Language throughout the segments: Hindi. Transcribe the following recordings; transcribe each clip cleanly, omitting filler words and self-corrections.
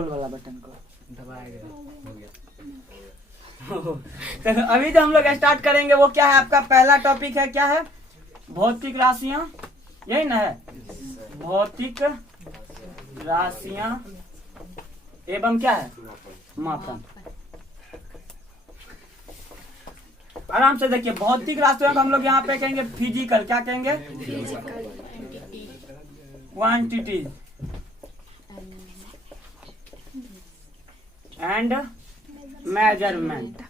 वाला बटन को दबाएगा हो गया। तो अभी जो हम लोग स्टार्ट करेंगे वो क्या है, आपका पहला टॉपिक है क्या है, भौतिक राशियां, यही ना है, भौतिक राशियां एवं क्या है, मापन। आराम से देखिए, भौतिक राशियों को हम लोग यहाँ पे कहेंगे फिजिकल, क्या कहेंगे, quantity and measurement.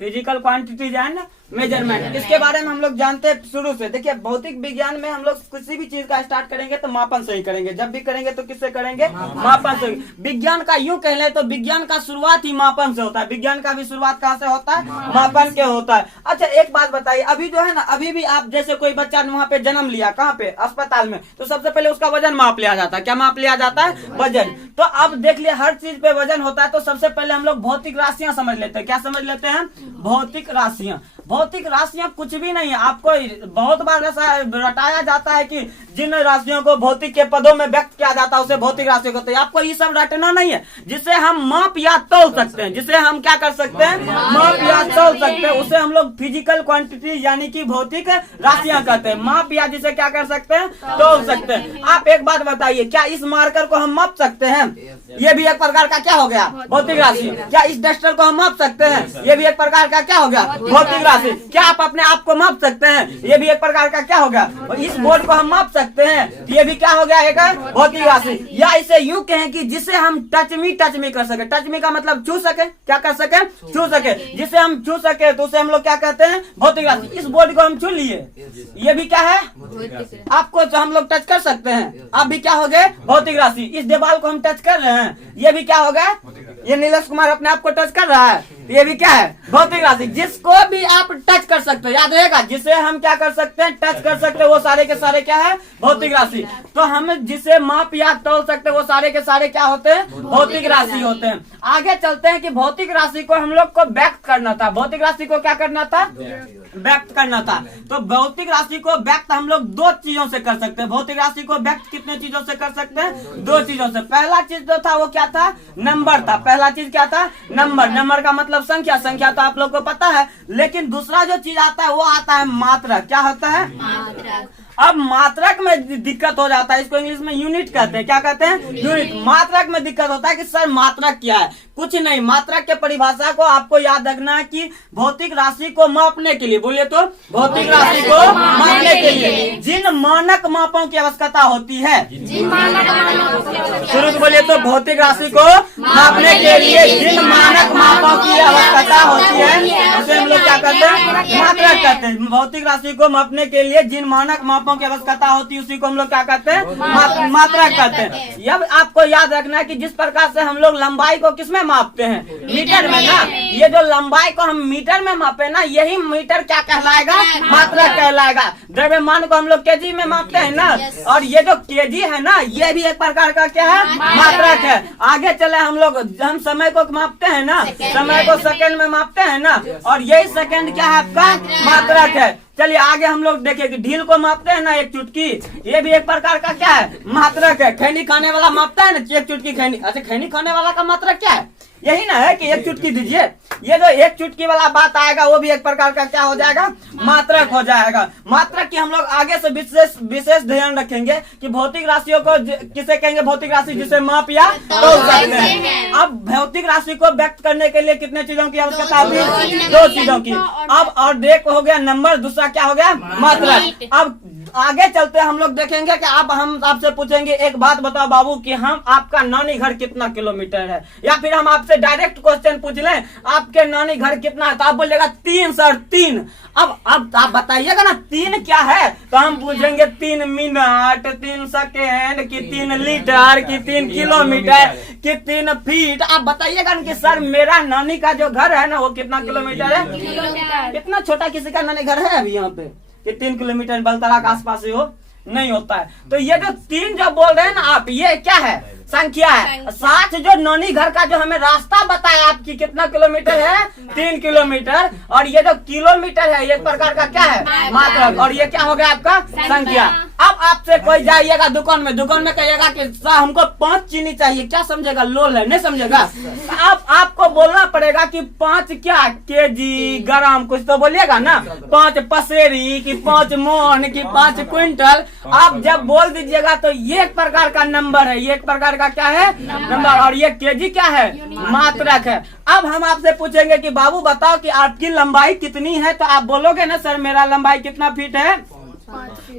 Physical quantities and measurement, इसके बारे में हम लोग जानते हैं शुरू से। देखिए, भौतिक विज्ञान में हम लोग किसी भी चीज का स्टार्ट करेंगे तो मापन से ही करेंगे, जब भी करेंगे तो किससे करेंगे, मापन से। विज्ञान का यूं कह ले तो विज्ञान का शुरुआत ही मापन से होता है। विज्ञान का भी शुरुआत कहाँ से होता है, मापन के होता है। अच्छा, एक बात बताइए, अभी जो है ना, अभी भी आप जैसे कोई बच्चा वहाँ पे जन्म लिया, कहाँ पे, अस्पताल में, तो सबसे पहले उसका वजन माप लिया जाता है। क्या माप लिया जाता है, वजन। तो अब देख लिया, हर चीज पे वजन होता है, तो सबसे पहले हम लोग भौतिक राशियां समझ लेते हैं। क्या समझ लेते हैं, भौतिक राशियां। भौतिक राशियां कुछ भी नहीं है। आपको बहुत बार ऐसा रटाया जाता है कि जिन राशियों को भौतिक के पदों में व्यक्त किया जाता है उसे भौतिक राशियों कहते हैं। आपको ये सब रटना नहीं है। जिसे हम माप या तौल सकते हैं, जिसे हम क्या कर सकते हैं, माप या तौल सकते हैं, उसे हम लोग फिजिकल क्वांटिटी यानी कि भौतिक राशियां कहते हैं। माप या जिसे क्या कर सकते हैं, तौल सकते हैं। आप एक बात बताइए, क्या इस मार्कर को हम माप सकते हैं, ये भी एक प्रकार का क्या हो गया, भौतिक राशि। क्या इस डस्टर को हम माप सकते हैं, ये भी एक प्रकार का क्या हो गया, भौतिक राशि। क्या आप अपने आप को माप सकते हैं, ये भी एक प्रकार का क्या हो गया। और इस बोर्ड को हम माप सकते हैं, ये भी क्या हो गया, एक भौतिक राशि। या इसे यूं कहें कि जिसे हम टच मी कर सके। टच मी का मतलब छू सके, क्या कर सके, छू सके। जिसे हम छू सके तो उसे हम लोग क्या कहते हैं, भौतिक राशि। इस बोर्ड को हम छू लिए, ये भी क्या है, आपको तो हम लोग टच कर सकते हैं, आप भी क्या हो गए, भौतिक राशि। इस दीवार को हम टच कर रहे हैं, ये भी क्या हो गया, ये नीलेश कुमार अपने आप को टच कर रहा है, ये भी क्या है, भौतिक राशि। जिसको भी आप टच कर सकते हो, याद रहेगा, जिसे हम क्या कर सकते हैं, टच कर सकते हैं, वो सारे के सारे क्या है, भौतिक राशि। तो हम जिसे माप या तौल सकते हैं वो सारे के सारे क्या होते हैं, भौतिक राशि होते हैं। आगे चलते हैं कि भौतिक राशि को हम लोग को व्यक्त करना था। भौतिक राशि को क्या करना था, व्यक्त करना था। तो भौतिक राशि को व्यक्त हम लोग दो चीजों से कर सकते हैं। भौतिक राशि को व्यक्त कितने चीजों से कर सकते हैं, दो चीजों से। पहला चीज जो था वो क्या था, नंबर था। पहला चीज क्या था, नंबर। नंबर का मतलब संख्या, संख्या तो आप लोग को पता है। लेकिन दूसरा जो चीज आता है वो आता है मात्रक। क्या होता है, मात्रक। अब मात्रक में दिक्कत हो जाता है, इसको इंग्लिश में यूनिट कहते हैं। क्या कहते हैं, यूनिट। मात्रक में दिक्कत होता है कि सर मात्रक क्या है, कुछ नहीं। मात्रक के परिभाषा को आपको याद रखना है कि भौतिक राशि को मापने के लिए, बोलिए तो, भौतिक राशि को मापने के लिए जिन मानक मापों की आवश्यकता होती है, शुरू से बोलिए तो, भौतिक राशि को मापने के लिए जिन मानक मापों की आवश्यकता होती है उसे हम लोग क्या कहते हैं, मात्रक कहते हैं। भौतिक राशि को मापने के लिए जिन मानक मापों की आवश्यकता होती है उसी को हम लोग क्या कहते हैं, मात्रक कहते हैं। अब आपको याद रखना है कि जिस प्रकार से हम लोग लंबाई को किसमें मापते हैं, मीटर में ना। ये जो लंबाई को हम मीटर में मापे ना, यही मीटर क्या कहलाएगा, मात्रक कहलाएगा। द्रव्यमान को हम लोग केजी में मापते हैं ना, और ये जो केजी है ना, ये भी एक प्रकार का क्या है, मात्रक है। आगे चले हम लोग, हम समय को मापते हैं ना, समय को सेकंड में मापते हैं ना, और यही सेकंड क्या है, आपका मात्रक है। चलिए आगे हम लोग देखें कि ढील को मापते हैं ना, एक चुटकी, ये भी एक प्रकार का क्या है, मात्रक है। खैनी खाने वाला मापता है ना, एक चुटकी खैनी। अच्छा, खैनी खाने वाला का मात्रक क्या है, यही ना है कि एक चुटकी दीजिए। ये जो एक चुटकी वाला बात आएगा वो भी एक प्रकार का क्या हो जाएगा, मात्रक हो जाएगा। मात्रक की हम लोग आगे से विशेष ध्यान रखेंगे कि भौतिक राशियों को किसे कहेंगे, भौतिक राशि जिसे माप या तौल सकते हैं। अब भौतिक राशि को व्यक्त करने के लिए कितने चीजों की आवश्यकता होती है, दो चीजों की। अब और एक हो गया नंबर, दूसरा क्या हो गया, मात्रक। अब आगे चलते हम लोग देखेंगे कि अब हम आपसे पूछेंगे, एक बात बताओ बाबू कि हम आपका नानी घर कितना किलोमीटर है, या फिर हम आपसे डायरेक्ट क्वेश्चन पूछ लें, आपके नानी घर कितना है, तो आप बोलिएगा 3 सर 3। अब आप बताइएगा ना 3 क्या है, तो हम पूछेंगे 3 मिनट, 3 सेकेंड, कि 3 लीटर, कि 3 किलोमीटर, कि 3 फीट। आप बताइएगा ना कि सर मेरा नानी का जो घर है ना वो कितना किलोमीटर है। इतना छोटा किसी का नानी घर है अभी यहाँ पे कि 3 किलोमीटर बलतरा के आसपास ही हो, नहीं होता है। तो ये जो 3 जो बोल रहे हैं ना आप, ये क्या है? संख्या है। साथ जो नौनी घर का जो हमें रास्ता बताया आपकी कितना किलोमीटर है? 3 किलोमीटर। और ये जो किलोमीटर है ये एक प्रकार का क्या है? मात्रक। और ये क्या हो गया आपका? संख्या। अब आपसे कोई जाइएगा दुकान में कहिएगा कि हमको 5 चीनी चाहिए, क्या समझेगा? लोल है, नहीं समझेगा। अब आपको बोलना पड़ेगा कि 5 क्या केजी, ग्राम, कुछ तो बोलिएगा ना। 5 पसेरी की 5 मोन की 5 क्विंटल। आप जब बोल दीजिएगा तो ये एक प्रकार का नंबर है, ये एक प्रकार का क्या है? नंबर। और ये केजी क्या है? मात्रक है। अब हम आपसे पूछेंगे कि बाबू बताओ कि आपकी लंबाई कितनी है, तो आप बोलोगे ना सर मेरा लंबाई कितना फीट है?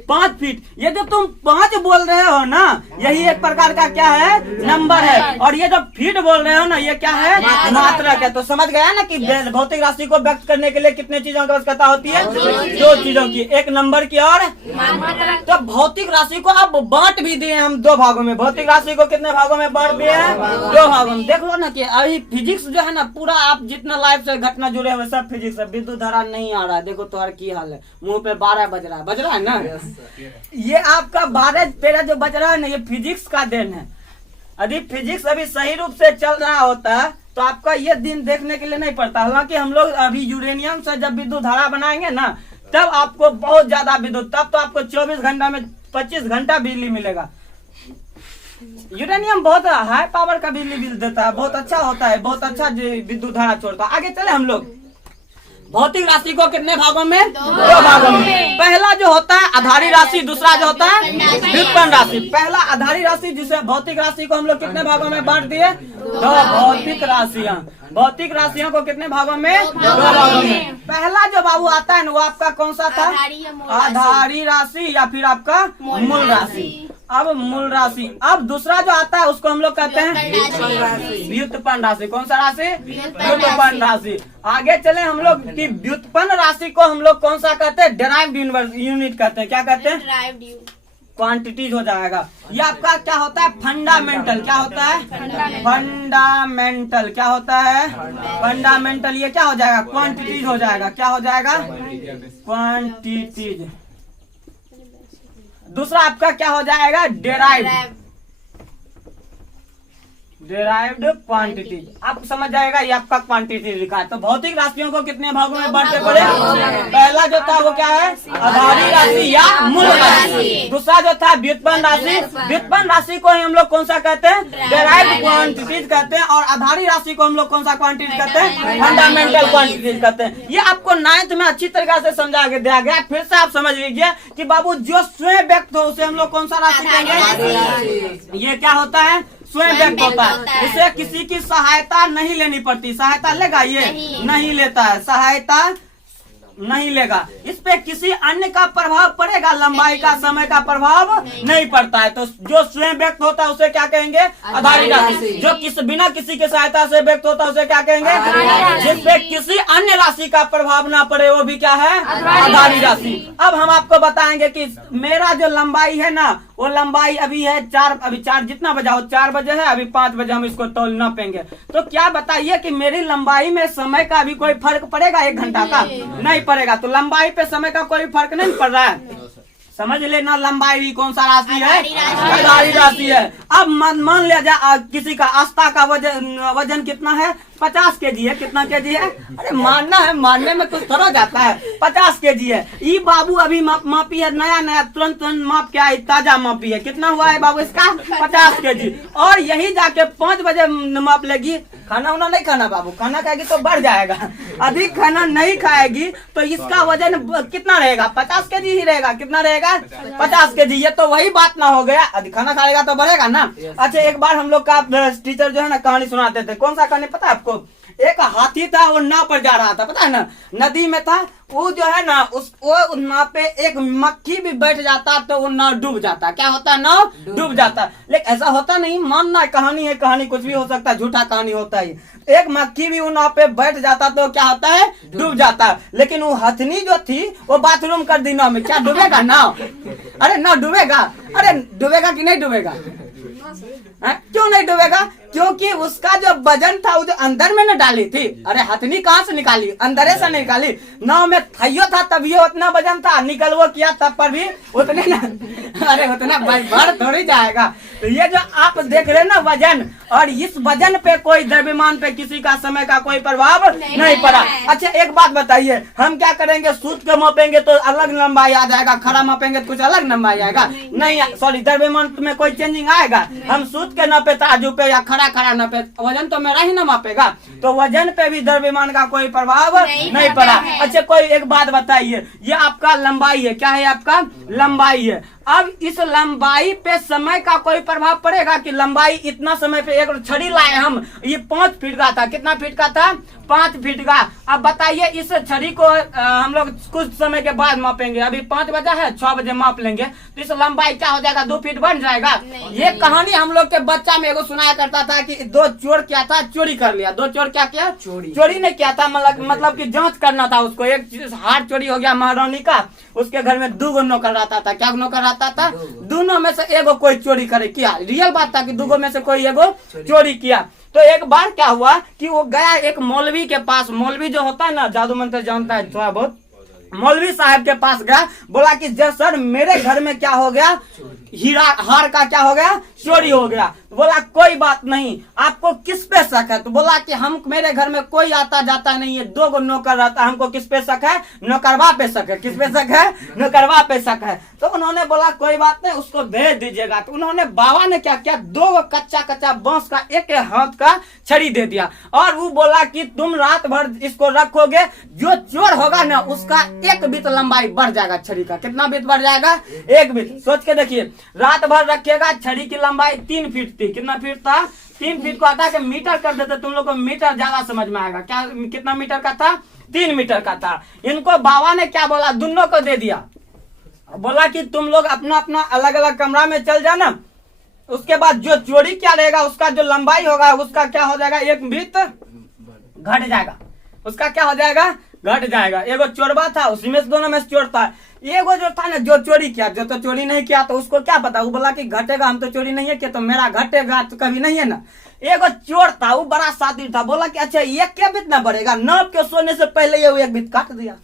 5 फीट। ये जो तुम 5 बोल रहे हो ना, यही एक प्रकार का क्या है? नंबर है। और ये जो फीट बोल रहे हो ना, ये क्या है? मात्रक है। तो समझ गया ना कि भौतिक राशि को व्यक्त करने के लिए कितने चीजों की आवश्यकता होती है? 2 चीजों की, एक नंबर की और तो भौतिक राशि को अब बांट भी दिए हम 2 भागों में। भौतिक राशि को कितने भागों में बांट दिए हैं? 2 भागों में। देख लो ना कि अभी फिजिक्स जो है ना, पूरा आप जितना लाइफ से घटना जुड़े हुए सब फिजिक्स है। विद्युत धारा नहीं आ रहा है, देखो तुम्हारा की हाल है, मुंह पे 12 बज रहा है ना। ये आपका 12-13 जो बज रहा है ना, ये फिजिक्स का देन है। यदि फिजिक्स अभी सही रूप से चल रहा होता तो आपका ये दिन देखने के लिए नहीं पड़ता। हालांकि हम लोग अभी यूरेनियम से जब विद्युत धारा बनाएंगे ना, तब आपको बहुत ज्यादा विद्युत, तब तो आपको 24 घंटा में 25 घंटा बिजली मिलेगा। यूरेनियम बहुत हाई पावर का बिजली बिल देता है, बहुत अच्छा होता है, बहुत अच्छा विद्युत धारा छोड़ता है। आगे चले हम लोग। भौतिक राशि को कितने भागों में? 2 भागों में। पहला जो होता है आधारी राशि, दूसरा जो होता है व्युत्पन्न राशि। पहला आधारी राशि, जिसे भौतिक राशि को हम लोग कितने भागों में बांट दिए? 2 भौतिक राशियां। भौतिक राशियों को कितने भागों में? 2 भागों में। पहला जो बाबू आता है ना, वो आपका कौन सा था? आधारी राशि या फिर आपका मूल राशि। अब मूल राशि। अब दूसरा जो आता है उसको हम लोग कहते हैं व्युत्पन्न राशि। कौन सा राशि? व्युत्पन्न राशि। आगे चले हम लोग कि व्युत्पन्न राशि को हम लोग कौन सा कहते हैं? डिराइव्ड यूनिट कहते हैं। क्या कहते हैं? क्वांटिटीज हो जाएगा। ये आपका क्या होता है? फंडामेंटल। क्या होता है? फंडामेंटल। क्या होता है? फंडामेंटल। ये क्या हो जाएगा? क्वांटिटीज हो जाएगा। क्या हो जाएगा? क्वांटिटीज। दूसरा आपका क्या हो जाएगा? Derived quantities. आप समझ जाएगा, ये आपका क्वांटिटी लिखा है। तो भौतिक राशियों को कितने भागों में बांटने पड़े? पहला जो था वो क्या है? आधारी राशि या मूल राशि। दूसरा जो था व्युत्पन्न राशि। व्युत्पन्न राशि को हम लोग कौन सा कहते हैं? डिराइव्ड क्वांटिटीज कहते हैं। और आधारी राशि को हम लोग कौन सा क्वांटिटी कहते हैं? फंडामेंटल क्वांटिटीज कहते हैं। ये आपको 9th में अच्छी तरीके से समझा के दिया गया। फिर से आप समझ लीजिए कि बाबू जो स्वयं व्यक्त हो उसे हम लोग कौन सा राशि कहेंगे? ये क्या होता है? स्वयं व्यक्त होता है। इसे किसी की सहायता नहीं लेनी पड़ती। सहायता लेगा ये? नहीं लेता है, सहायता नहीं लेगा। इस पे किसी अन्य का प्रभाव पड़ेगा? लंबाई का, समय का प्रभाव नहीं पड़ता है। तो जो स्वयं व्यक्त होता है उसे क्या कहेंगे? आधारी राशि। जो बिना किसी की सहायता से व्यक्त होता है उसे क्या कहेंगे? जिसपे किसी अन्य राशि का प्रभाव ना पड़े वो भी क्या है? आधारी राशि। अब हम आपको बताएंगे कि मेरा जो लंबाई है ना, वो लंबाई अभी है 4, अभी 4 जितना बजा हो 4 बजे है, अभी 5 बजे हम इसको तौल नापेंगे। तो क्या बताइए कि मेरी लंबाई में समय का भी कोई फर्क पड़ेगा? 1 घंटा का नहीं पड़ेगा। तो लंबाई पे समय का कोई फर्क नहीं पड़ रहा है। समझ लेना, लंबाई भी कौन सा राशि है? आधारी राशि है। अब मान लिया जाए किसी का आस्था का वजन कितना है? 50 केजी है। कितना केजी है? अरे मानना है, मानने में कुछ थोड़ा जाता है। 50 केजी है। ये बाबू अभी मापी है, नया तुरंत माप के आई, ताजा मापी है। कितना हुआ है बाबू इसका? 50 केजी। और यही जाके 5 बजे माप लेगी। खाना उना नहीं खाना बाबू, खाना खाएगी तो बढ़ जाएगा। अधिक खाना नहीं खाएगी तो इसका वजन कितना रहेगा? 50 केजी ही रहेगा। कितना रहेगा? 50 केजी। ये तो वही बात ना हो गया, अधिक खाना खाएगा तो बढ़ेगा ना। अच्छा, एक बार हम लोग का टीचर जो है ना कहानी सुनाते थे। कौन सा कहानी पता है आपको? एक हाथी था, वो नाव पर जा रहा था, पता है ना, नदी में था। वो जो है ना वो नाव पे एक मक्खी भी बैठ जाता तो वो नाव डूब जाता। क्या होता है? नाव डूब जाता। लेकिन ऐसा होता नहीं, मानना कहानी है, कहानी कुछ भी हो सकता है, झूठा कहानी होता है। एक मक्खी भी वो नाव पे बैठ जाता तो क्या होता है? डूब जाता। लेकिन वो हथनी जो थी वो बाथरूम कर दी नाव में। क्या डूबेगा नाव? अरे नाव डूबेगा? अरे डूबेगा कि नहीं डूबेगा? क्यों नहीं डूबेगा? क्योंकि उसका जो वजन था वो जो अंदर में न डाली थी। अरे हथनी कहाँ से निकाली? अंदर से निकाली। नाव में थैयो था तब ये उतना वजन था, निकल वो किया तब पर भी उतने ना अरे उतना भर थोड़ी जाएगा। तो ये जो आप देख रहे हैं ना वजन, और इस वजन पे कोई द्रव्यमान पे किसी का समय का कोई प्रभाव नहीं पड़ा। अच्छा एक बात बताइए, हम क्या करेंगे? सूत के मापेंगे तो अलग लंबाई आ जाएगा, खड़ा मापेंगे तो कुछ अलग लंबाई आएगा? नहीं, सॉरी, द्रव्यमान में कोई चेंजिंग आएगा? हम सूत के नापे, ताजू पे या खड़ा खड़ा नापे, वजन तो मेरा ही ना मापेगा। तो वजन पे भी द्रव्यमान का कोई प्रभाव नहीं पड़ा। अच्छा कोई एक बात बताइए, ये आपका लंबाई है, क्या है? आपका लंबाई है। अब इस लंबाई पे समय का कोई प्रभाव पड़ेगा कि लंबाई इतना समय पे एक छड़ी लाए हम, ये 5 फीट का था। कितना फीट का था? 5 फीट का। अब बताइए इस छड़ी को हम लोग कुछ समय के बाद मापेंगे, अभी 5 बजा है, 6 बजे माप लेंगे, तो इस लंबाई क्या हो जाएगा? 2 फीट बन जाएगा। ये कहानी हम लोग के बच्चा में एगो सुनाया करता था कि 2 चोर क्या था, चोरी कर लिया। 2 चोर क्या किया? चोरी नहीं किया था, मतलब कि जांच करना था उसको। एक हार चोरी हो गया महारानी का, उसके घर में 2 नौकर रहता था। क्या नौकर रहता था? दोनों में से एगो कोई चोरी करे किया। रियल बात था कि 2 में से कोई एगो चोरी किया। तो एक बार क्या हुआ कि वो गया एक मौलवी के पास। मौलवी जो होता है ना, जादू मंत्र जानता है थोड़ा बहुत, मौलवी साहब के पास गया, बोला कि जब सर मेरे घर में क्या हो गया? हीरा हार का क्या हो गया? चोरी हो गया। बोला कोई बात नहीं, आपको किस पे शक है? तो बोला कि हम, मेरे घर में कोई आता जाता नहीं है, 2 नौकर रहता, हमको किस पे शक है? नौकरवा पे शक है। किस पे शक है? नौकरवा पे शक है। तो उन्होंने बोला कोई बात नहीं, उसको भेज दीजिएगा। तो उन्होंने, बाबा ने क्या किया? 2 कच्चा बांस का एक हाथ का छड़ी दे दिया, और वो बोला कि तुम रात भर इसको रखोगे, जो चोर होगा ना उसका 1 बीत लंबाई बढ़ जाएगा छड़ी का। कितना बीत बढ़ जाएगा? 1 बीत। सोच के देखिए, रात भर रखिएगा। छड़ी की लंबाई 3 फीट थी। कितना फीट था? 3 फीट को हटा के मीटर कर देते, तुम लोग को मीटर ज्यादा समझ में आएगा। क्या कितना मीटर का था? 3 मीटर का था। इनको बाबा ने क्या बोला? दोनों को दे दिया। बोला कि तुम लोग अपना अपना अलग अलग कमरा में चल जाना। उसके बाद जो चोरी क्या रहेगा उसका जो लंबाई होगा उसका क्या हो जाएगा? 1 बीत घट जाएगा। उसका क्या हो जाएगा? घट जाएगा। एगो चोरबा था, उसी में से दोनों में से चोर था। एगो जो था ना जो चोरी किया, जो तो चोरी नहीं किया, तो उसको क्या पता? वो बोला कि घटेगा, हम तो चोरी नहीं है किया, तो मेरा घटेगा तो कभी नहीं है ना। एगो चोर था, वो बड़ा शातिर था, बोला कि अच्छा ये क्या बीत ना बढ़ेगा, नाप के सोने से पहले ये 1 बीत काट दिया।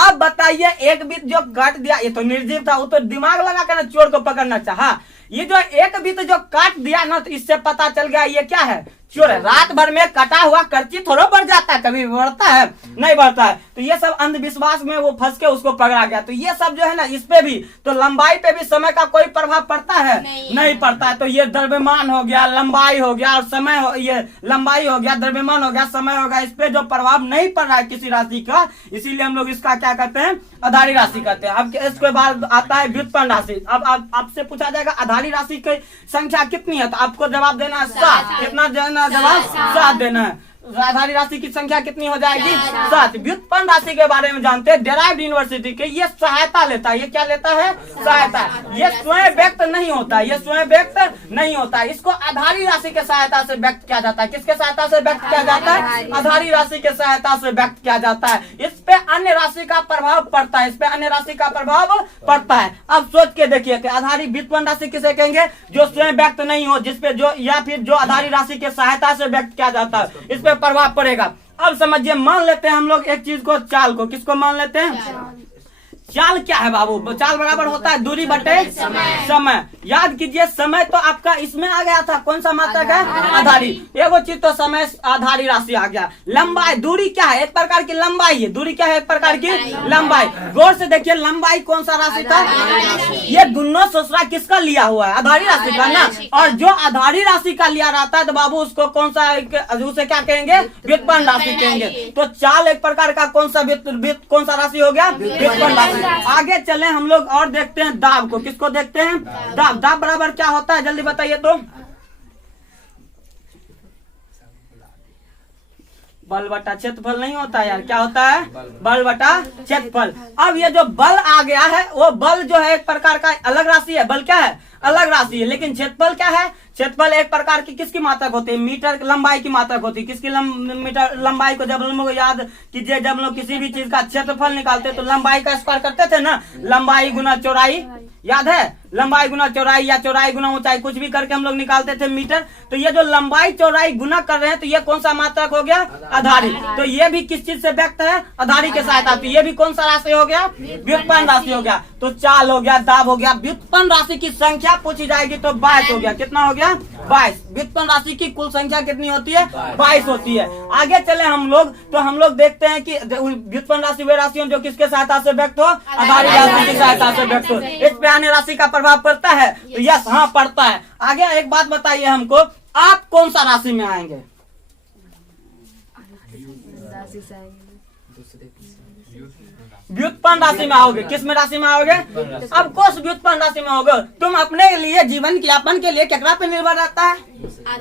अब बताइए 1 बीत जो काट दिया, ये तो निर्जीव था, वो तो दिमाग लगा कर चोर को पकड़ना चाहा। ये जो 1 बीत जो काट दिया ना, तो इससे पता चल गया ये क्या है? चोर है। रात भर में कटा हुआ करची थोड़ा बढ़ जाता है, कभी बढ़ता है? नहीं बढ़ता है। तो ये सब अंधविश्वास में वो फंस के उसको पकड़ा गया। तो ये सब जो है ना, इस पे भी तो लंबाई पे भी समय का कोई प्रभाव पड़ता है? नहीं पड़ता है। तो ये द्रव्यमान हो गया, लंबाई हो गया, और समय हो, ये लंबाई हो गया, द्रव्यमान हो गया, समय हो गया, इस पे जो प्रभाव नहीं पड़ रहा है किसी राशि का, इसीलिए हम लोग इसका क्या करते हैं? आधारी राशि कहते हैं। अब इसके बाद आता है व्युत्पन्न राशि। अब आपसे पूछा जाएगा आधारी राशि की संख्या कितनी है, तो आपको जवाब देना है 7। कितना देना? जवाब 7 देना है। आधारी राशि की संख्या कितनी हो जाएगी? 7। व्युत्पन्न राशि के बारे में जानते हैं, डेराइव्ड यूनिवर्सिटी के, ये सहायता लेता है। ये क्या लेता है? सहायता। ये स्वयं व्यक्त नहीं होता, ये स्वयं व्यक्त नहीं होता। इसको आधारी राशि के सहायता से व्यक्त किया जाता है। किसके सहायता से व्यक्त किया जाता है? आधारी राशि के सहायता से व्यक्त किया जाता है। इस पे अन्य राशि का प्रभाव पड़ता है, इस पे अन्य राशि का प्रभाव पड़ता है। अब सोच के देखिए कि आधारी व्युत्पन्न राशि किसे कहेंगे? जो स्वयं व्यक्त नहीं हो, जिसपे जो, या फिर जो आधारी राशि के सहायता से व्यक्त किया जाता है, इस पे प्रभाव पड़ेगा। अब समझिए, मान लेते हैं हम लोग एक चीज को, चाल को। किसको मान लेते हैं? चाल क्या है बाबू? चाल बराबर होता है दूरी बटे समय। याद कीजिए, समय तो आपका इसमें आ गया था, कौन सा मात्रक है? आधारी। एगो चीज तो समय आधारी राशि आ गया। लंबाई, दूरी क्या है? एक प्रकार की लंबाई है। दूरी क्या है? एक प्रकार की लंबाई। गौर से देखिए, लंबाई कौन सा राशि था? ये दोनों ससुरा किसका लिया हुआ है? आधारी राशि का ना। और जो आधारी राशि का लिया रहता है तो बाबू उसको कौन सा, उसे क्या कहेंगे? व्युत्पन्न राशि कहेंगे। तो चाल एक प्रकार का कौन सा कौन सा राशि हो गया? व्युत्पन्न राशि। आगे चले हम लोग और देखते हैं दाब को। किसको देखते हैं? दाब। दाब बराबर क्या होता है? जल्दी बताइए तो। बल बटा क्षेत्रफल नहीं होता है यार, क्या होता है? बल बटा क्षेत्रफल। अब ये जो बल आ गया है, वो बल जो है एक प्रकार का अलग राशि है। बल क्या है? अलग राशि है। लेकिन क्षेत्रफल क्या है? क्षेत्रफल एक प्रकार की किसकी मात्रक होती है? मीटर लंबाई की मात्रक होती है। किसकी मीटर लंबाई को जब हम लोग याद कीजिए, जब हम लोग किसी भी चीज का क्षेत्रफल निकालते तो लंबाई का स्क्वायर करते थे ना, लंबाई गुना चौड़ाई, याद है? लंबाई गुना चौड़ाई या चौड़ाई गुना ऊंचाई, कुछ भी करके हम लोग निकालते थे मीटर। तो ये जो लंबाई चौड़ाई गुना कर रहे हैं तो ये कौन सा मात्रक हो गया? आधारी। तो ये भी किस चीज से व्यक्त है? आधारी के सहायता। तो ये भी कौन सा राशि हो गया? व्युत्पन्न राशि हो गया। तो चाल हो गया, दाब हो गया। व्युत्पन्न राशि की संख्या पूछी जाएगी तो 22 हो गया। कितना हो गया? 22। व्युत्पन्न राशि की कुल संख्या कितनी होती है? 22 होती है। आगे चले हम लोग तो हम लोग देखते हैं कि व्युत्पन्न राशि वे राशि जो किसके सहायता से व्यक्त हो? आधारी राशि की सहायता से व्यक्त हो। इस पे अन्य राशि का प्रभाव पड़ता है? तो यस, हाँ पड़ता है। आगे एक बात बताइए हमको, आप कौन सा राशि में आएंगे? व्युत्पन्न राशि में आओगे। किस में राशि में आओगे? अब कोस व्युत्पन्न राशि में होगे। तुम अपने लिए जीवन यापन के लिए केकरा पे निर्भर रहता है?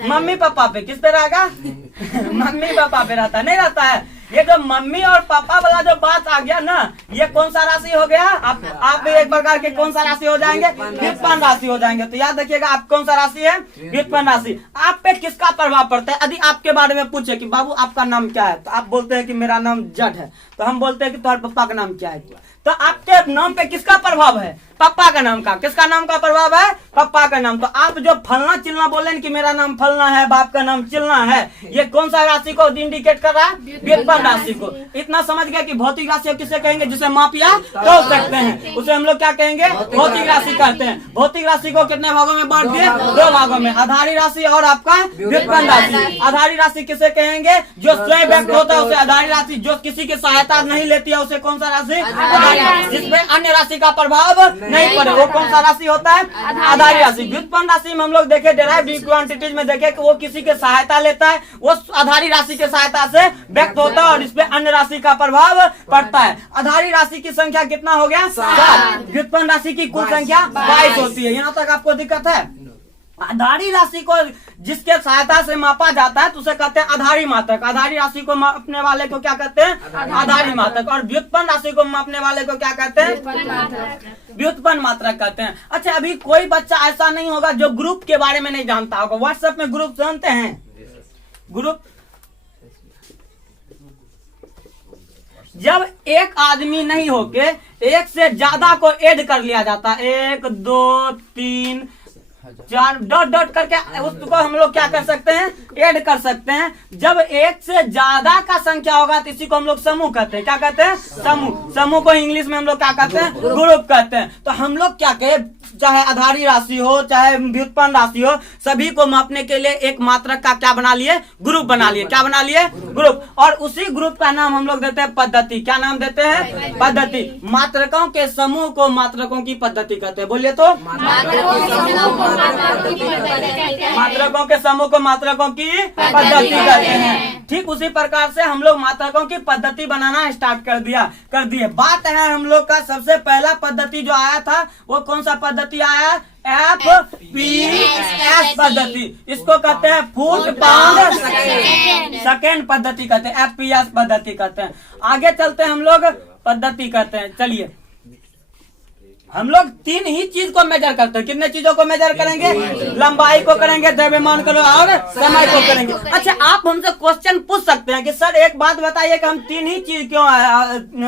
मम्मी पापा पे। किस पे रहेगा? मम्मी पापा पे रहता है, नहीं रहता है? ये जो मम्मी और पापा वाला जो बात आ गया ना, ये कौन सा राशि हो गया? आप भी एक प्रकार के कौन सा राशि हो जाएंगे? व्युत्पन्न राशि हो जाएंगे। तो याद रखिएगा, आप कौन सा राशि है? व्युत्पन्न राशि। आप पे किसका प्रभाव पड़ता है? यदि आपके बारे में पूछे कि बाबू आपका नाम क्या है, तो आप बोलते हैं कि मेरा नाम जट है। तो हम बोलते हैं कि तुम्हारे पापा का नाम क्या है? तो आपके नाम पे किसका प्रभाव है? पापा का नाम का। किसका नाम का प्रभाव है? पापा का नाम। तो आप जो फलना चिलना बोले कि मेरा नाम फलना है, बाप का नाम चिलना है, ये कौन सा राशि को इंडिकेट कर रहा है? व्युत्पन्न राशि को। इतना समझ गया कि भौतिक राशि किसे कहेंगे? जिसे माप या तोल सकते हैं, उसे हम लोग क्या कहेंगे? भौतिक राशि कहते हैं। भौतिक राशि को कितने भागों में बांट दिए? 2 भागों में, आधारी राशि और आपका व्युत्पन्न राशि। आधारी राशि किसे कहेंगे? जो स्वयं व्यक्त होता है उसे आधारी राशि। जो किसी की सहायता नहीं लेती है उसे कौन सा राशि? जिसमें अन्य राशि का प्रभाव नहीं पड़े, वो कौन सा राशि होता है? आधारी राशि। व्युत्पन्न राशि में हम लोग देखे, डेराइव्ड क्वांटिटीज में देखे कि वो किसी के सहायता लेता है, वो आधारी राशि के सहायता से व्यक्त होता है और इसमें अन्य राशि का प्रभाव पड़ता है। आधारी राशि की संख्या कितना हो गया? 7। व्युत्पन्न राशि की कुल संख्या 22 होती है। यहाँ तक आपको दिक्कत है? आधारी राशि को जिसके सहायता से मापा जाता है तो उसे कहते हैं आधारी मात्रक। आधारी राशि को मापने वाले को क्या कहते हैं? आधारी मात्रक। और व्युत्पन्न राशि को मापने वाले को क्या कहते हैं? व्युत्पन्न मात्रक कहते हैं। अच्छा, अभी कोई बच्चा ऐसा नहीं होगा जो ग्रुप के बारे में नहीं जानता होगा। व्हाट्सएप में ग्रुप जानते हैं? ग्रुप जब एक आदमी नहीं होके एक से ज्यादा को ऐड कर लिया जाता है, 1 2 3 4 डॉट डॉट करके उसको हम लोग क्या कर सकते हैं? ऐड कर सकते हैं। जब एक से ज्यादा का संख्या होगा तो इसी को हम लोग समूह कहते हैं। क्या कहते हैं? समूह। समूह को इंग्लिश में हम लोग क्या कहते हैं? ग्रुप कहते हैं। तो हम लोग क्या कहे, चाहे आधारी राशि हो चाहे व्युत्पन्न राशि हो, सभी को मापने के लिए एक मात्रक का क्या बना लिए? ग्रुप बना लिए। क्या बना लिए? ग्रुप। और उसी ग्रुप का नाम हम लोग देते हैं पद्धति। क्या नाम देते हैं? पद्धति। मात्रकों के समूह को मात्रकों की पद्धति कहते हैं। बोलिए तो। मात्रकों के समूह को मात्रकों की पद्धति कहते हैं। ठीक उसी प्रकार से हम लोग मात्रकों की पद्धति बनाना स्टार्ट कर दिए। बात है हम लोग का सबसे पहला पद्धति जो आया था वो कौन सा पद्धति आया? FPS पद्धति। इसको कहते हैं फुट पाउंड सेकेंड पद्धति कहते हैं। FPS पद्धति कहते हैं। आगे चलते हैं हम लोग पद्धति कहते हैं। चलिए, हम लोग 3 ही चीज को मेजर करते हैं। कितने चीजों को मेजर करेंगे? लंबाई को करेंगे, द्रव्यमान को और समय को करेंगे। अच्छा, आप हमसे क्वेश्चन पूछ सकते हैं कि सर एक बात बताइए कि हम 3 ही चीज क्यों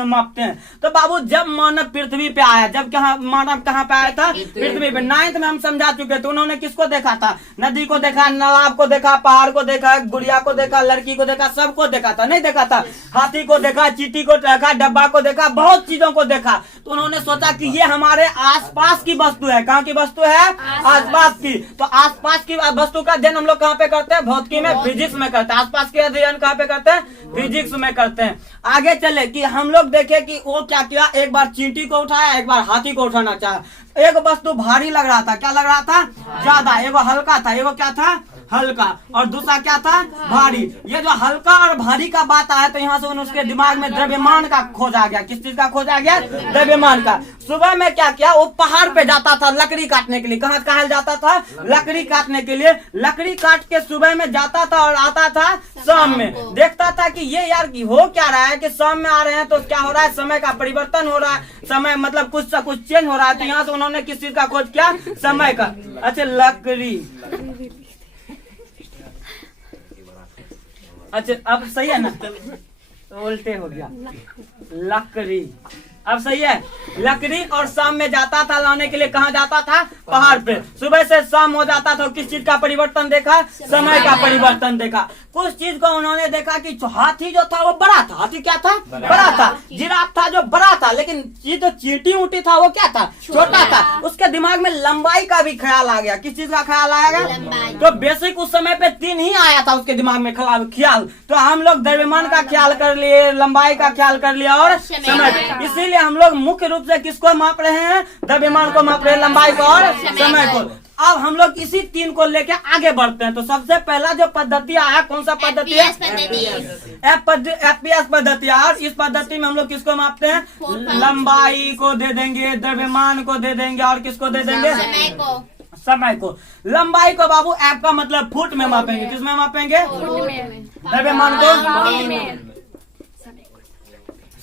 मापते हैं? तो बाबू, जब मानव पृथ्वी पे आया, जब मानव कहाँ पे आया था? पृथ्वी पे। 9th में हम समझा चुके थे। उन्होंने किसको देखा था? नदी को देखा, तालाब को देखा, पहाड़ को देखा, गुड़िया को देखा, लड़की को देखा, सबको देखा था। नहीं देखा था? हाथी को देखा, चींटी को देखा, डब्बा को देखा, बहुत चीजों को देखा। तो उन्होंने सोचा कि ये हमारे आसपास की वस्तु है। कहाँ की वस्तु है? आसपास की। तो आसपास की वस्तु का अध्ययन हम लोग कहाँ पे करते हैं? भौतिकी में, फिजिक्स में करते हैं। आसपास के अध्ययन कहाँ पे करते हैं? फिजिक्स में करते हैं। आगे चले कि हम लोग देखे कि वो क्या किया, एक बार चींटी को उठाया, एक बार हाथी को उठाना चाहा। एक वस्तु भारी लग रहा था। क्या लग रहा था? ज्यादा। एगो हल्का था, एगो क्या था? हल्का। और दूसरा क्या था? भारी। ये जो हल्का और भारी का बात आया तो यहाँ से उसके दिमाग में द्रव्यमान का खोज आ गया। किस चीज का खोज आ गया? द्रव्यमान का। सुबह में क्या किया, वो पहाड़ पे जाता था लकड़ी काटने के लिए। कहाँ जाता था? लकड़ी काटने के लिए। लकड़ी काट के सुबह में जाता था और आता था शाम में। देखता था कि ये यार की हो क्या रहा है कि शाम में आ रहे हैं तो क्या हो रहा है? समय का परिवर्तन हो रहा है, समय मतलब कुछ से कुछ चेंज हो रहा है। तो यहाँ से उन्होंने किस चीज का खोज किया? समय का। अच्छा, लकड़ी। अच्छा, अब सही है ना? तो उल्टे हो गया। लकड़ी। अब सही है। लकड़ी और शाम में जाता था लाने के लिए, कहाँ जाता था? पहाड़ पे। सुबह से शाम हो जाता था, किस चीज का परिवर्तन देखा? समय का परिवर्तन देखा। कुछ चीज को उन्होंने देखा कि हाथी जो था वो बड़ा था। हाथी क्या था? बड़ा था। जिराफ था जो बड़ा था, लेकिन ये जो चींटी ऊँटी था वो क्या था? छोटा था। उसके दिमाग में लंबाई का भी ख्याल आ गया। किस चीज का ख्याल आएगा? तो बेसिक उस समय पे 3 ही आया था उसके दिमाग में ख्याल। तो हम लोग द्रव्यमान का ख्याल कर लिए, लंबाई का ख्याल कर लिया और समय। इसीलिए हम लोग मुख्य रूप से किसको माप रहे हैं? द्रव्यमान को माप रहे हैं, लंबाई को और समय को। अब हम लोग इसी 3 को लेके आगे बढ़ते हैं। तो सबसे पहला जो पद्धति आया, कौन सा पद्धति है? एफपीएस पद्धति। और इस पद्धति में हम लोग किसको मापते हैं? लंबाई को दे देंगे, द्रव्यमान को दे देंगे और किसको दे देंगे? समय को। लंबाई को बाबू एफ का मतलब फुट में मापेंगे। किस में मापेंगे? द्रव्यमान को,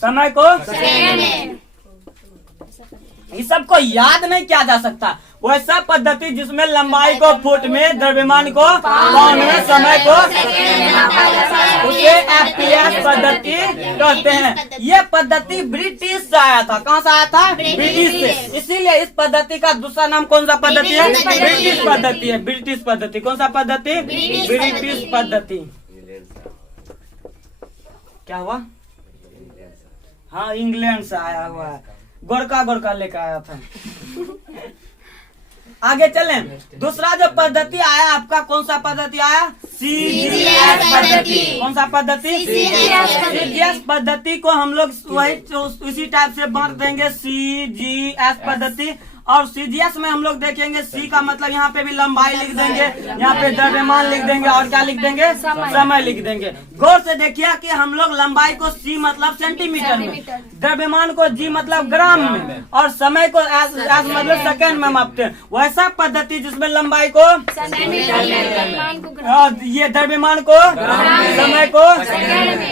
समय को, इस सबको याद नहीं किया जा सकता। वैसा पद्धति जिसमें लंबाई को फुट में, द्रव्यमान को पाउंड में, समय को उसे एफपीएस पद्धति कहते हैं। ये पद्धति ब्रिटिश से आया था। कहाँ से आया था? ब्रिटिश से। इसीलिए इस पद्धति का दूसरा नाम कौन सा पद्धति है? ब्रिटिश पद्धति है। ब्रिटिश पद्धति। कौन सा पद्धति? ब्रिटिश पद्धति। क्या हुआ? हाँ, इंग्लैंड से आया हुआ है। गोरखा लेकर आया था। आगे चलें। दूसरा जो पद्धति आया आपका, कौन सा पद्धति आया? सीजीएस पद्धति। कौन सा पद्धति? सीजीएस पद्धति को हम लोग वही उसी टाइप से बांट देंगे, सीजीएस पद्धति। और सीजीएस में हम लोग देखेंगे, सी का मतलब यहाँ पे भी लंबाई लिख देंगे, यहाँ पे द्रव्यमान लिख देंगे और क्या लिख देंगे? समय लिख देंगे। गौर से देखिए कि हम लोग लंबाई को सी मतलब सेंटीमीटर में, द्रव्यमान को जी मतलब ग्राम में और समय को एस मतलब सेकंड में मापते हैं। वैसा पद्धति जिसमें लंबाई को ये द्रव्यमान को, समय को,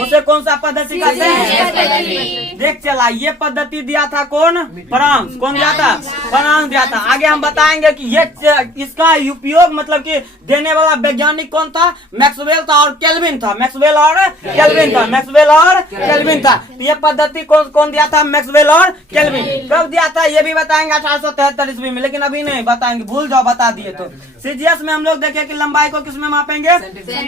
उसे कौन सा पद्धति कहते हैं? देख चला, ये पद्धति दिया था कौन? फ्रांस। कौन दिया था? फ्रांस दिया था। आगे हम बताएंगे कि ये इसका उपयोग मतलब कि देने वाला वैज्ञानिक कौन था? मैक्सवेल था और केल्विन था। मैक्सवेल और केल्विन था। मैक्सवेल और केल्विन था। तो ये पद्धति कौन दिया था? मैक्सवेल और केल्विन। कब दिया था ये भी बताएंगे, 1873 ईस्वी में, लेकिन अभी नहीं बताएंगे, भूल जाओ, बता दिए। तो सीजीएस में हम लोग देखें कि लंबाई को किसमें मापेंगे?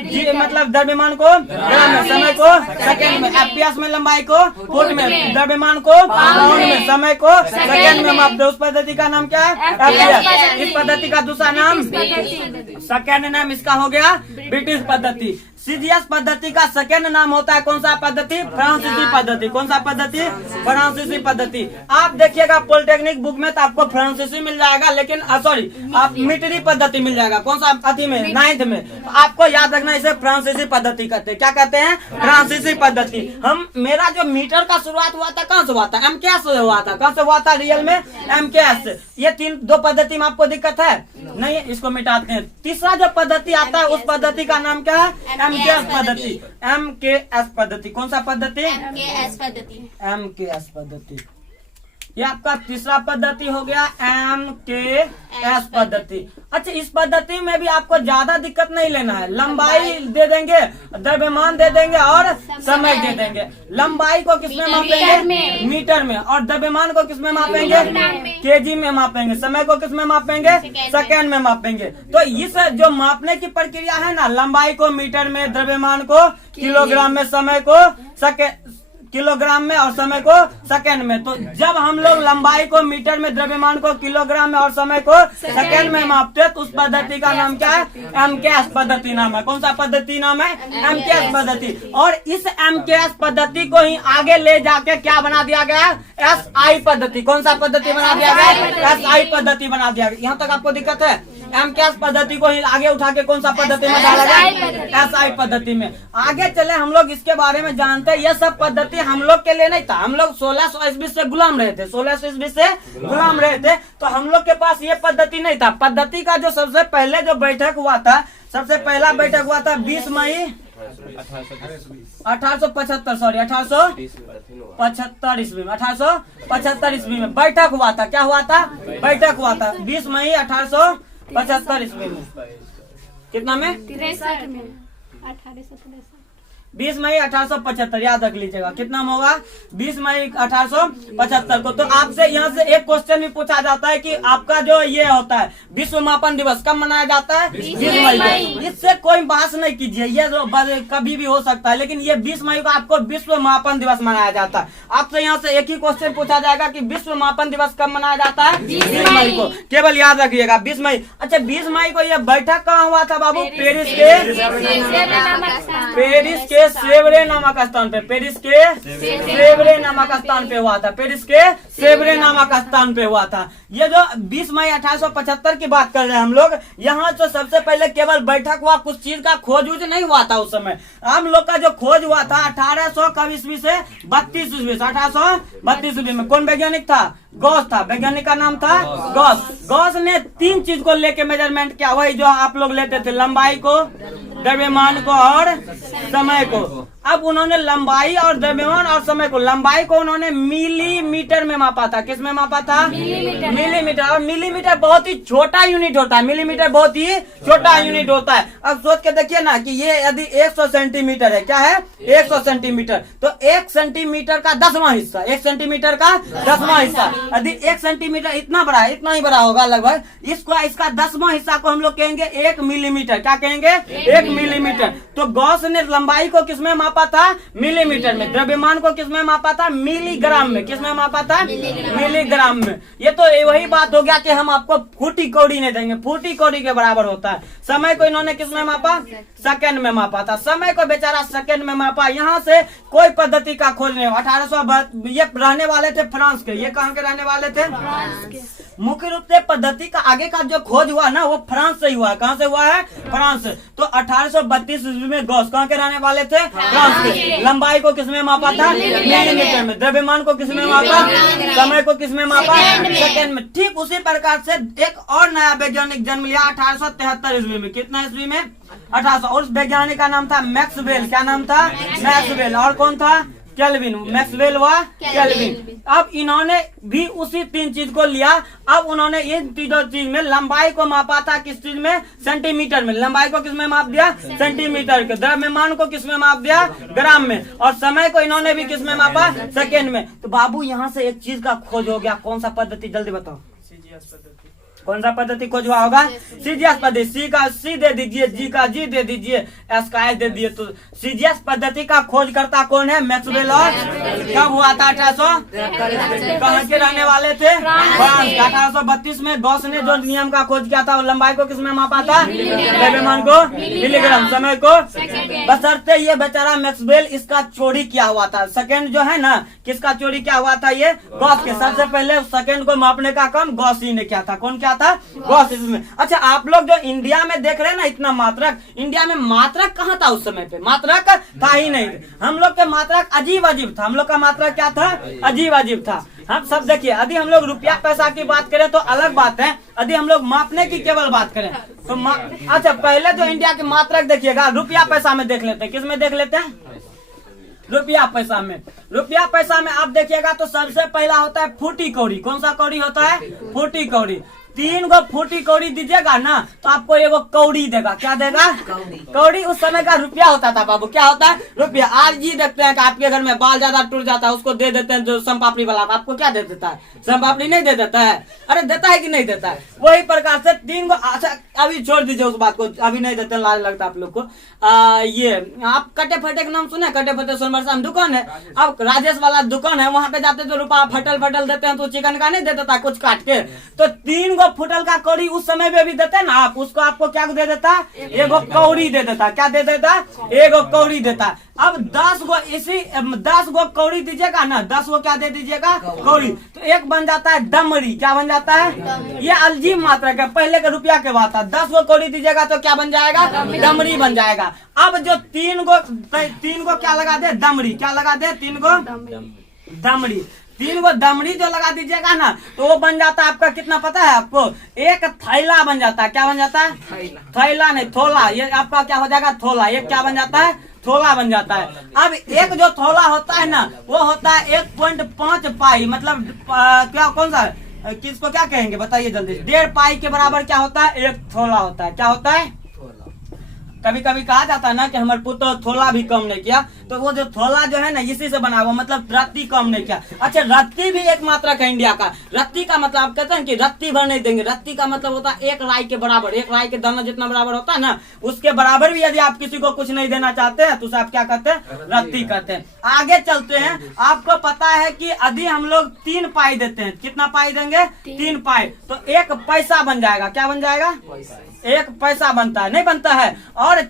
जी मतलब द्रव्यमान को ग्राम में, समय को सेकंड में। एफपीएस में लंबाई को फुट में, द्रव्यमान को पाउंड में, समय को सेकंड में मापते। उस पद्धति का नाम क्या है? एफपीएस। इस पद्धति का दूसरा नाम, सेकंड नाम इसका हो गया ब्रिटिश पद्धति। सीजीएस पद्धति का सेकंड नाम होता है कौन सा पद्धति? फ्रांसीसी पद्धति। कौन सा पद्धति? फ्रांसीसी पद्धति। आप देखिएगा पॉलिटेक्निक बुक में तो आपको फ्रांसीसी मिल जाएगा, लेकिन सॉरी आप मीटरी पद्धति मिल जाएगा। कौन सा अति में? 9th में। तो आपको याद रखना, इसे फ्रांसीसी पद्धति कहते हैं। क्या कहते हैं? फ्रांसीसी पद्धति। मेरा जो मीटर का शुरुआत हुआ था कहाँ से हुआ था? एमकेएस से हुआ था। कहाँ से हुआ था? रियल में एमकेएस से। ये 2 पद्धति में आपको दिक्कत है नहीं, इसको मिटाते हैं। तीसरा जो पद्धति आता है उस पद्धति का नाम क्या है? एमकेएस पद्धति। एमकेएस पद्धति। कौन सा पद्धति? एमकेएस पद्धति। एमकेएस पद्धति। ये आपका तीसरा पद्धति हो गया, एमकेएस पद्धति। अच्छा, इस पद्धति में भी आपको ज्यादा दिक्कत नहीं लेना है। लंबाई दे देंगे, द्रव्यमान दे देंगे और समय दे देंगे। लंबाई को किसमें मापेंगे? मीटर में। और द्रव्यमान को किसमें मापेंगे? केजी में मापेंगे। समय को किसमें मापेंगे? सेकंड में मापेंगे। तो इस जो मापने की प्रक्रिया है ना, लंबाई को मीटर में, द्रव्यमान को किलोग्राम में, समय को किलोग्राम में और समय को सेकंड में। तो जब हम लोग लंबाई को मीटर में, द्रव्यमान को किलोग्राम में और समय को सेकंड में मापते हैं तो उस पद्धति का नाम क्या है? एमकेएस पद्धति नाम है। कौन सा पद्धति नाम है? एमकेएस पद्धति। और इस एमकेएस पद्धति को ही आगे ले जाके क्या बना दिया गया? एसआई पद्धति। कौन सा पद्धति बना दिया गया? एसआई पद्धति बना दिया गया। यहाँ तक आपको दिक्कत है? एमकेएस पद्धति को ही आगे उठा के कौन सा पद्धति में डाला गया? एसआई पद्धति में। आगे चले, हम लोग इसके बारे में जानते हैं। यह सब पद्धति हम लोग के लिए नहीं था। हम लोग 1600 ईस्वी से गुलाम रहे थे। 1600 ईस्वी से गुलाम रहे थे, तो हम लोग के पास ये पद्धति नहीं था। पद्धति का जो सबसे पहले जो बैठक हुआ था, सबसे पहला बैठक हुआ था 20 मई 1875 सॉरी 1875 ईस्वी में। 1875 ईस्वी में बैठक हुआ था। क्या हुआ था? बैठक हुआ था 20 मई 1875 ईस्वी में। कितना में? 63 में। 1863। 20 मई 1875 याद रख लीजिएगा। कितना होगा? 20 मई 1875 को। तो आपसे यहाँ से एक क्वेश्चन भी पूछा जाता है कि आपका जो ये होता है विश्व मापन दिवस कब मनाया जाता है? 20 मई को। इससे कोई बहस नहीं कीजिए, ये जो कभी भी हो सकता है, लेकिन ये 20 मई को आपको विश्व मापन दिवस मनाया जाता है। आपसे यहाँ से एक ही क्वेश्चन पूछा जाएगा कि विश्व मापन दिवस कब मनाया जाता है? 20 मई को। केवल याद रखिएगा 20 मई। अच्छा 20 मई को ये बैठक कहाँ हुआ था बाबू? पेरिस के सेवरे नामक स्थान पे। पेरिस के सेवरे नामक स्थान पे हुआ था। पेरिस के सेवरे नामक स्थान पे हुआ था। ये जो 20 मई 1875 की बात कर रहे हैं हम लोग, यहाँ तो सबसे पहले केवल बैठक हुआ, कुछ चीज का खोज वोज नहीं हुआ था उस समय। हम लोग का जो खोज हुआ था 1800 कब ईस्वी से? 32 ईस्वी से। 1832 ईस्वी में कौन वैज्ञानिक था? गॉस था। वैज्ञानिक का नाम था गॉस। गॉस ने 3 चीज को लेके मेजरमेंट किया, वही जो आप लोग लेते थे, लंबाई को, द्रव्यमान को और समय को। अब उन्होंने लंबाई और द्रव्यमान और समय को, लंबाई को उन्होंने मिलीमीटर में मापा था। किस में मापा था? मिलीमीटर। और मिलीमीटर बहुत ही छोटा यूनिट होता है। मिलीमीटर बहुत ही छोटा यूनिट होता है। अब सोच के देखिए ना कि ये यदि 100 सेंटीमीटर है, क्या है? 100 सेंटीमीटर, तो 1 सेंटीमीटर का 10वां हिस्सा, 1 सेंटीमीटर का 10वां हिस्सा, यदि 1 सेंटीमीटर इतना बड़ा है, इतना ही बड़ा होगा लगभग, इसका 10वां हिस्सा को हम लोग कहेंगे 1 मिलीमीटर। क्या कहेंगे? 1 मिलीमीटर। तो गॉस ने लंबाई को किसमें मापा था? मिलीमीटर में। द्रव्यमान को किसमें मापा था? मिलीग्राम में। किसमें मापा था? मिलीग्राम में। ये तो वही बात हो गया कि हम आपको फूटी कौड़ी नहीं देंगे, फूटी कौड़ी के बराबर होता है। समय को इन्होंने किसमें मापा? सेकंड में मापा था। समय को बेचारा सेकंड में मापा। यहाँ से कोई पद्धति का खोज नहीं हुआ। 1800 ये रहने वाले थे फ्रांस के। ये कहाँ के रहने वाले थे? मुख्य रूप से पद्धति का आगे का जो खोज हुआ ना वो फ्रांस से हुआ है। कहाँ से हुआ है? फ्रांस से। तो 1832 ईस्वी में गॉस कहाँ के रहने वाले थे? फ्रांस के। लंबाई को किसमें मापा था? मिलीमीटर में। द्रव्यमान को किसमें मापा? समय को किसमें मापा? सेकंड में। ठीक उसी प्रकार से एक और नया वैज्ञानिक जन्म लिया 1873 ईस्वी में। कितना ईस्वी में? 1800। और उस वैज्ञानिक का नाम था मैक्सवेल। क्या नाम था? मैक्सवेल। और कौन था? केल्विन। मैक्सवेल व केल्विन। अब इन्होंने भी उसी 3 चीज को लिया। अब उन्होंने इन तीनों चीज में लंबाई को मापा था। किस चीज में? सेंटीमीटर में। लंबाई को किसमें माप दिया? सेंटीमीटर के। द्रव्यमान को किसमें माप दिया? ग्राम में। और समय को इन्होंने भी किसमें मापा? सेकेंड में। तो बाबू यहाँ से एक चीज का खोज हो गया। कौन सा पद्धति? जल्दी बताओ। कौन सा पद्धति खोज हुआ होगा? सीजीएस पद्धति। सी का सी दे दीजिए, जी का जी दे दीजिए, एस का एस दे दीजिए। तो सीजीएस पद्धति का खोजकर्ता कौन है? मैक्सवेल। और कब हुआ था? 1800। कहाँ के रहने वाले थे? फ्रांस। 1832 में गॉस ने जो नियम का खोज किया था, लंबाई को किसमें मापा था? द्रव्यमान को मिलीग्राम, समय को। बशर्ते ये बेचारा मैक्सवेल इसका चोरी किया हुआ था। सेकंड जो है ना, किसका चोरी किया हुआ था? ये गॉस के। सबसे पहले सेकंड को मापने का काम गॉस ही ने किया था। कौन क्या था? गॉस इसमें। अच्छा आप लोग जो इंडिया में देख रहे हैं ना इतना मात्रक, इंडिया में मात्रक कहाँ था उस समय पे? मात्रक था ही नहीं। हम लोग के मात्रक अजीब अजीब था। हम लोग का मात्रक क्या था? अजीब अजीब था। हम सब देखिए, यदि हम लोग रुपया पैसा की बात करें तो अलग बात है, यदि हम लोग मापने की केवल बात करें तो अच्छा पहले जो इंडिया के मात्रक देखिएगा, रुपया पैसा में देख लेते हैं। किस में देख लेते हैं? रुपया पैसा में। रुपया पैसा में आप देखिएगा तो सबसे पहला होता है फूटी कौड़ी। कौन सा कौड़ी होता है? फूटी कौड़ी। 3 गो फूटी कौड़ी दीजिएगा ना तो आपको एगो कौड़ी देगा। क्या देगा? कौड़ी। उस समय का रुपया होता था बाबू। क्या होता है? रुपया। आज जी देखते हैं कि आपके घर में बाल ज्यादा टूट जाता है, उसको दे देते हैं जो संपापड़ी वाला। आपको क्या दे देता है? संपापड़ी नहीं दे देता है? अरे देता है कि नहीं देता है? वही प्रकार से 3 गो। अच्छा अभी छोड़ दीजिए उस बात को, अभी नहीं देते, लाज लगता आप लोग को। ये आप कटे फटे का नाम सुने? कटे फटे सोनमरसा में दुकान है। अब राजेश वाला दुकान है, वहाँ पे जाते तो रुपया फटल फटल देते हैं, तो चिकन का नहीं दे देता कुछ काट के। तो 3 गो फुटल का कौड़ी उस समय में भी देते ना आप, उसको आपको क्या दे देता? एगो कौड़ी दे देता। क्या दे देता? एगो कौड़ी देता। अब 10 गो इसी 10 गो कौड़ी दीजिएगा ना, 10 गो क्या दे दीजिएगा? कौड़ी। तो एक बन जाता है दमड़ी। क्या बन जाता है? ये अजीब मात्रक है, पहले के रुपया के बात था। 10 गो कौड़ी दीजिएगा तो क्या बन जाएगा? दमड़ी बन जाएगा। अब जो 3 गो क्या लगा दे? दमड़ी। क्या लगा दे? 3 गो दमड़ी। 3 गो दमड़ी जो लगा दीजिएगा ना तो वो बन जाता है आपका, कितना पता है आपको? एक थैला बन जाता है। क्या बन जाता है? थैला नहीं, थोला। ये आपका क्या हो जाएगा? थोला। ये क्या बन जाता है? थोला बन जाता है। अब एक जो थोला होता है ना वो होता है 1.5 पाई। मतलब क्या, कौन सा, किसको क्या कहेंगे बताइए जल्दी? 1.5 पाई के बराबर क्या होता है? एक थोला होता है। क्या होता है? कभी कभी कहा जाता है ना कि हमारे पुत्र थोड़ा भी कम नहीं किया, तो वो जो थोड़ा जो है ना इसी से बना हुआ, मतलब रत्ती कम नहीं किया। अच्छा, रत्ती भी एक मात्रक है इंडिया का। रत्ती का मतलब आप कहते हैं कि रत्ती भर नहीं देंगे, रत्ती का मतलब होता है एक राई के बराबर, एक राई के दाना जितना बराबर होता है ना, उसके बराबर भी यदि आप किसी को कुछ नहीं देना चाहते हैं तो उसे आप क्या कहते हैं? रत्ती कहते हैं। आगे चलते हैं। आपको पता है कि यदि हम लोग 3 पाई देते हैं, कितना पाई देंगे? 3 पाई, तो 1 पैसा बन जाएगा। क्या बन जाएगा? 1 पैसा बनता है, नहीं बनता है। और